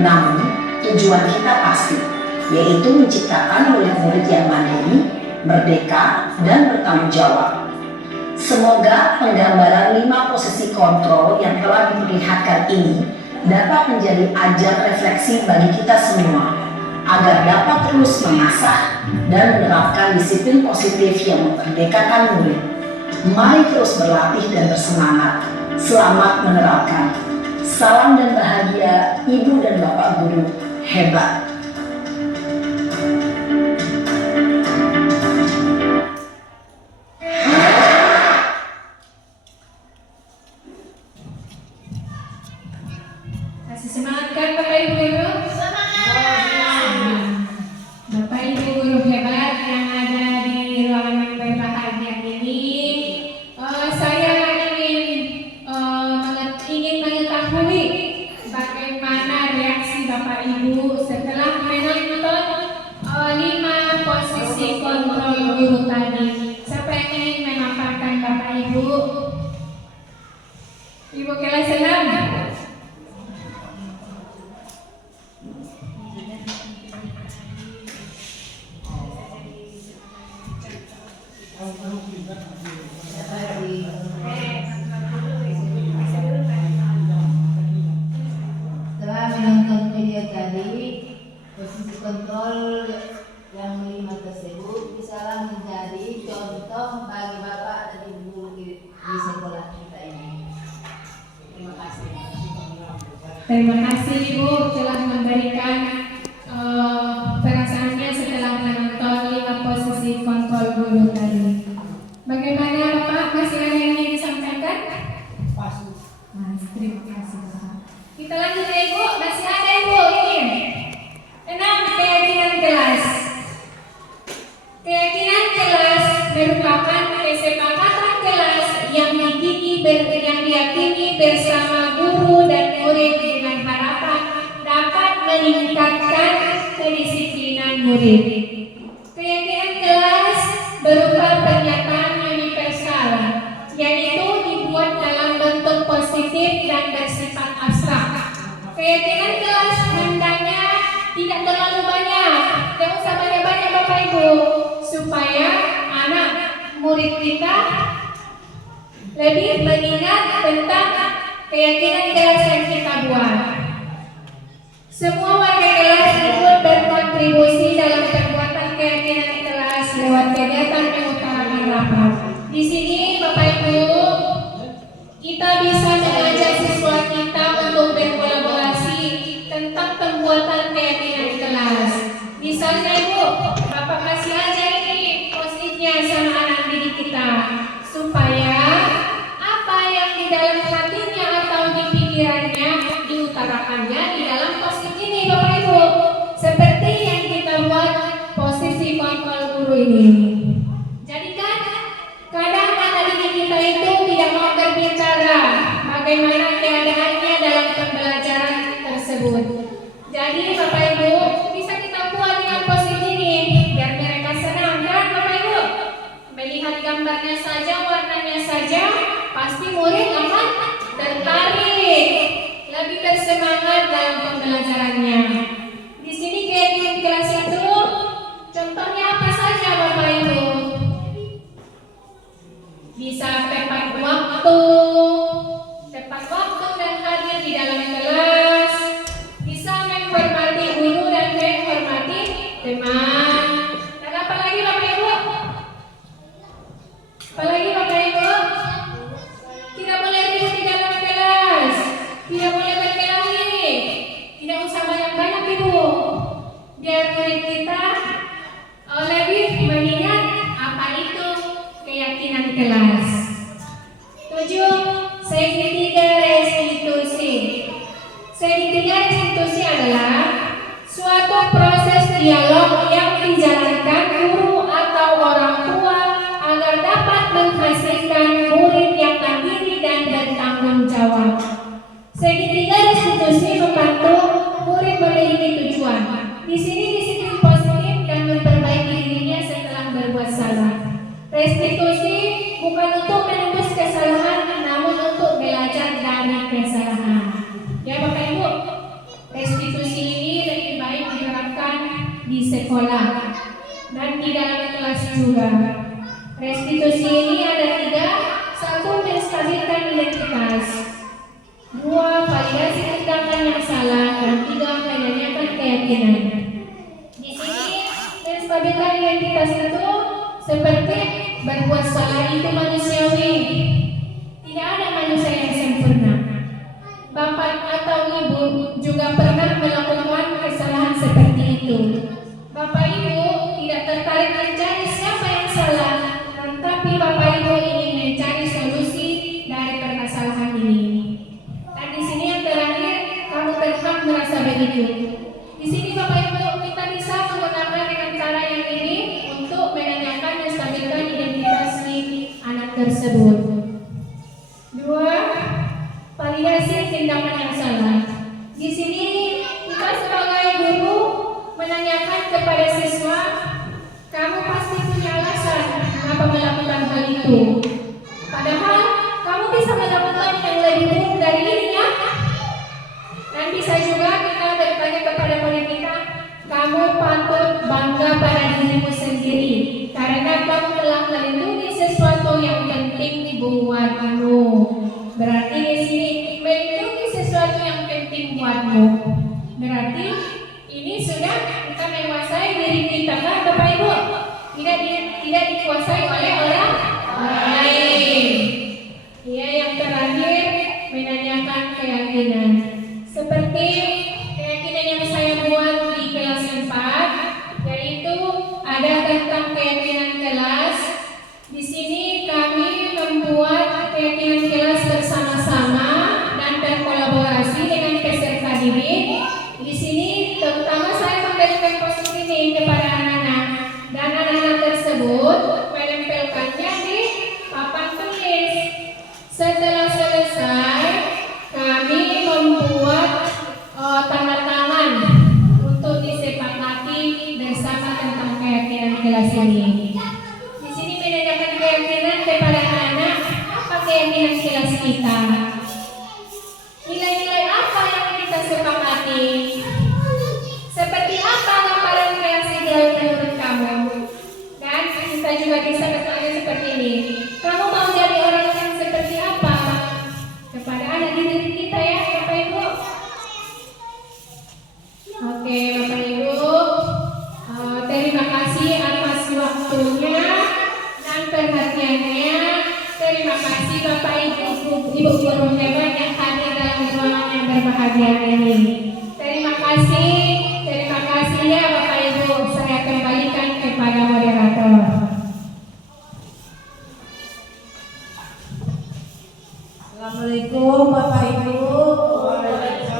Namun, tujuan kita pasti, yaitu menciptakan murid-murid yang mandiri, merdeka, dan bertanggung jawab. Semoga penggambaran 5 posisi kontrol yang telah diperlihatkan ini dapat menjadi ajang refleksi bagi kita semua, agar dapat terus mengasah dan menerapkan disiplin positif yang memerdekakan murid. Mari terus berlatih dan bersemangat. Selamat menerapkan. Salam dan bahagia Ibu dan Bapak Guru hebat. Kasih semangat kan Bapak Ibu Guru? Bapak Ibu Guru hebat yang ada di ruangan yang berbahagia ini, saya ingin mengetahui bagaimana reaksi Bapak Ibu setelah menonton 5 posisi kontrol guru tadi. Siapa yang ingin memaparkan Bapak Ibu? Ibu kelas 6. Setelah menonton video tadi, posisi kontrol yang 5 tersebut bisalah menjadi contoh bagi Bapak dan Ibu di sekolah kita ini. Terima kasih. Terima kasih Ibu telah memberikan perasaannya setelah menonton 5 posisi kontrol guru tadi. Bagaimana Bapak? Masih ada yang ingin disampaikan? Mas, terima kasih Bapak. Kita lanjut ya Ibu. Masih ada Ibu ini. 6. Keyakinan kelas. Keyakinan kelas merupakan kesepakatan kelas yang diyakini bersama guru dan murid dengan harapan dapat meningkatkan kedisiplinan murid. Keyakinan kelas berupa pernyataan universal, yaitu dibuat dalam bentuk positif dan bersifat abstrak. Keyakinan kelas hendaknya tidak terlalu banyak, tidak usah banyak-banyak Bapak Ibu, supaya anak murid kita lebih mengingat tentang keyakinan kelas yang kita buat. Semua warga kelas ikut berkontribusi dalam perbuatan keyakinan kelas lewat kegiatan mengutarakan rapat. Di sini Bapak Ibu, kita bisa mengajak siswa kita untuk berkolaborasi tentang pembuatan keyakinan kelas. Misalnya Ibu, Bapak kasih aja ini post-itnya sama anak didik kita, supaya apa yang di dalam hatinya atau di pikirannya diutarakannya di dalam post-it ini Bapak Ibu, seperti yang kita buat posisi kontrol guru ini. Jadi kan kadang anak didik kita itu tidak mau berbicara bagaimana keadaannya dalam pembelajaran tersebut. Jadi Bapak Ibu, bisa kita buat dengan post-it ini biar mereka senang kan Bapak Ibu? Melihat gambarnya saja, warnanya saja, pasti murid akan tertarik, lebih bersemangat dalam pembelajarannya. Di sini keyakinan kelas itu contohnya apa saja Bapak Ibu? Bisa tepat waktu dan hadir di dalam kelas, bisa menghormati guru dan menghormati teman. Dan apa lagi Bapak Ibu? Apalagi Bapak Ibu? Tidak boleh ribut di dalam kelas, tidak boleh berkelahi, tidak usah banyak-banyak Ibu, biar murid kita lebih mengingat apa itu keyakinan kelas. 7. Segitiga restitusi. Segitiga restitusi adalah suatu proses dialog yang dijalankan guru atau orang tua agar dapat menghasilkan murid yang mandiri dan bertanggung jawab. Segitiga restitusi membantu murid memiliki tujuan. Di sini disiplin positif dan memperbaiki dirinya setelah berbuat salah. dan di dalam kelas juga. Restitusi ini ada 3. 1. Menstabilkan identitas. 2. Validasi tindakan yang salah. Dan 3. Menanyakan keyakinan. Di sini menstabilkan identitas itu seperti berbuat salah itu manusiawi. Tidak ada manusia yang sempurna. Bapak atau ibu juga pernah melakukan kesalahan seperti itu. Bapak ibu tidak tertarik mencari siapa yang salah, tetapi bapak ibu ingin mencari solusi dari permasalahan ini. Dan di sini yang terakhir, kamu berhak merasa begitu. Di sini bapak ibu kita bisa menggunakan dengan cara yang ini untuk menanyakan dan stabilkan identitas si anak tersebut. 2. Validasi tindakan yang salah. Di sini kita sebagai guru menanyakan kepada siswa, kamu pasti punya alasan mengapa melakukan hal itu. Padahal kamu bisa melakukan yang lebih buruk dari ini ya. Dan bisa juga kita bertanya kepada murid kita, kamu patut bangga pada dirimu sendiri karena kamu telah melindungi sesuatu yang penting buatmu. Berarti di sini melindungi sesuatu yang penting buatmu. Berarti ini sudah kita menguasai diri kita kan Bapak Ibu? Tidak dikuasai oleh orang lain. Ya, yang terakhir menanyakan keyakinan. Seperti keyakinan yang saya buat di kelas 4, yaitu ada tentang keyakinan kelas. Di sini kami membuat keyakinan kelas bersama-sama dan berkolaborasi dengan peserta didik. Di sini terutama saya memberikan posisi ini kepada anak-anak, dan anak-anak tersebut menempelkannya di papan tulis. Setelah selesai, kami membuat tanda tangan untuk disepakati bersama tentang keyakinan kelas ini. Di sini menanyakan keyakinan kepada anak-anak, apa keyakinan kelas kita? Nilai-nilai apa yang kita sepakati? Seperti apa gambaran kreasi ideal menurut kamu? Dan kita juga bisa bertanya seperti ini, kamu mau jadi orang yang seperti apa? Kepada anak didik kita ya Bapak Ibu. Oke Bapak Ibu, terima kasih atas waktunya dan perhatiannya. Terima kasih Bapak Ibu guru hebat yang hadir dalam ruangan yang berbahagia ini. Terima kasih ya Bapak Ibu. Saya kembalikan kepada moderator. Assalamualaikum Bapak Ibu.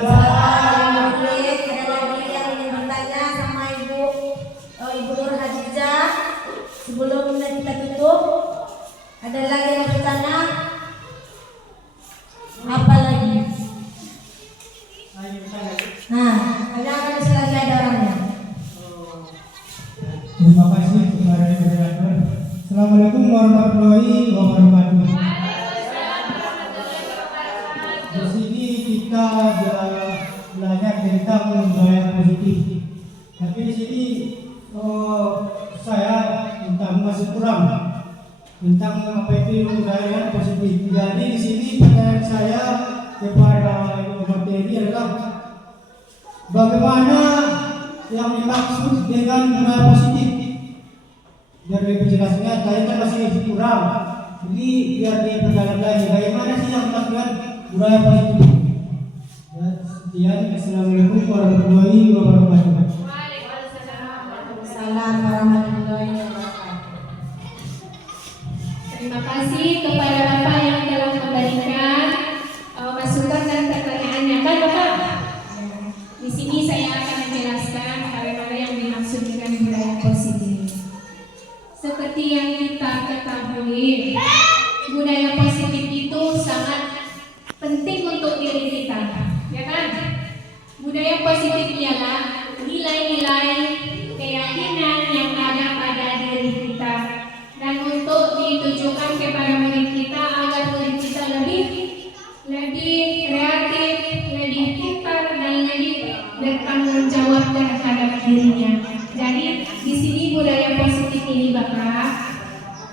Ada lagi yang ingin bertanya sama Ibu Nur Hajijah sebelum kita tutup? Ada lagi yang bertanya? Apa lagi? Nah, ada selagi ada orangnya. Terima kasih kepada moderator. Assalamualaikum warahmatullahi wabarakatuh. Di sini kita belajar tentang budaya positif. Tapi di sini saya masih kurang tentang apa itu budaya positif. Jadi di sini pertanyaan saya kepada ibu materi adalah bagaimana yang dimaksud dengan budaya positif. Biar lebih jelasnya, saya kan masih kurang. Jadi biar diperdalam lagi. Bagaimana sih yang dimaksudkan budaya positif? Ya, sekian. Assalamualaikum warahmatullahi wabarakatuh. Waalaikumsalam warahmatullahi wabarakatuh. Terima kasih kepada Bapak yang telah memberikan masukan dan pertanyaannya kan Bapak. Di sini saya akan menjelaskan bagaimana yang dimaksud dengan budaya positif. Seperti yang kita ketahui, budaya positif itu sangat penting untuk diri kita, ya kan? Budaya positif ialah nilai-nilai keyakinan yang ada pada diri kita, dan untuk ditujukan kepada murid kita agar murid kita lebih kreatif, lebih pintar, dan lebih bertanggung jawab terhadap dirinya. Jadi di sini budaya positif ini Bapak.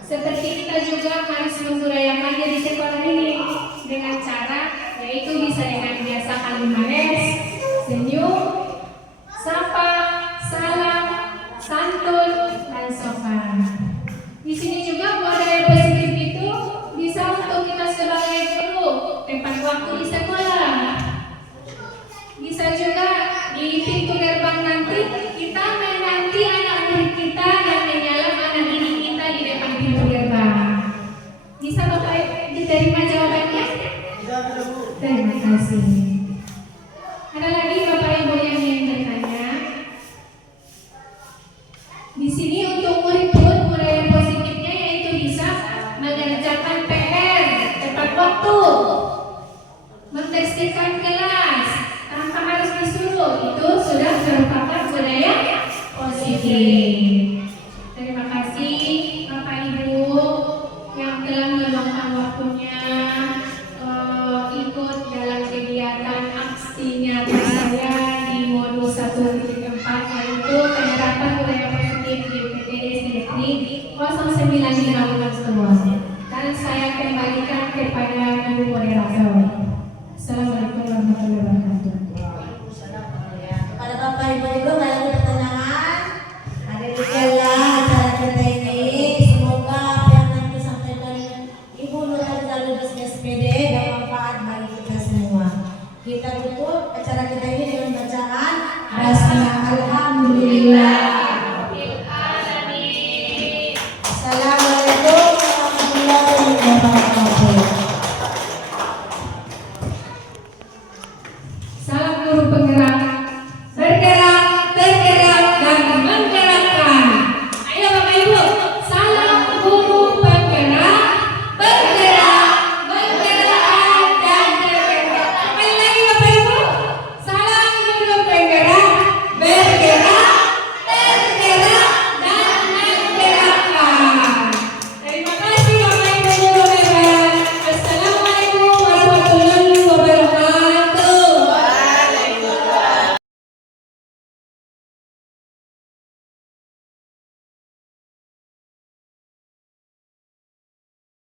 Seperti kita juga harus memburayakannya di sekolah ini dengan cara yaitu bisa dengan biasa kalimanes, senyum, sapa, salam, santun, dan sopan. Di sini juga budaya positif itu bisa untuk kita sebagai guru tepat waktu di sekolah. Bisa juga di pintu gerbang nanti kita menanti anak murid kita dan menyalap anak didik kita di depan pintu gerbang. Bisa Bapak diterima jawabannya? Terima kasih. Ada lagi Bapak Ibu yang ingin bertanya? Di sini untuk murid-murid budaya positifnya yaitu bisa mengerjakan PR tepat waktu, membersihkan kelas tanpa harus disuruh, itu sudah merupakan budaya positif. Terima kasih Bapak Ibu yang telah meluangkan waktunya ikut dalam kegiatan aksi nyata saya di modul 1.4 yaitu penerapan budaya positif di UPTD Negeri 095 Bukastuan. Dan saya kembalikan kepada Ibu Moderator. Assalamualaikum warahmatullahi wabarakatuh. Kepada Bapak Ibu nggak ada pertanyaan. Ada demikianlah acara kita ini. Semoga apa yang nanti disampaikan Ibu Nur Hadiza Lubis SPD bermanfaat bagi kita semua. Kita tutup acara kita ini dengan bacaan Alhamdulillah. Salam.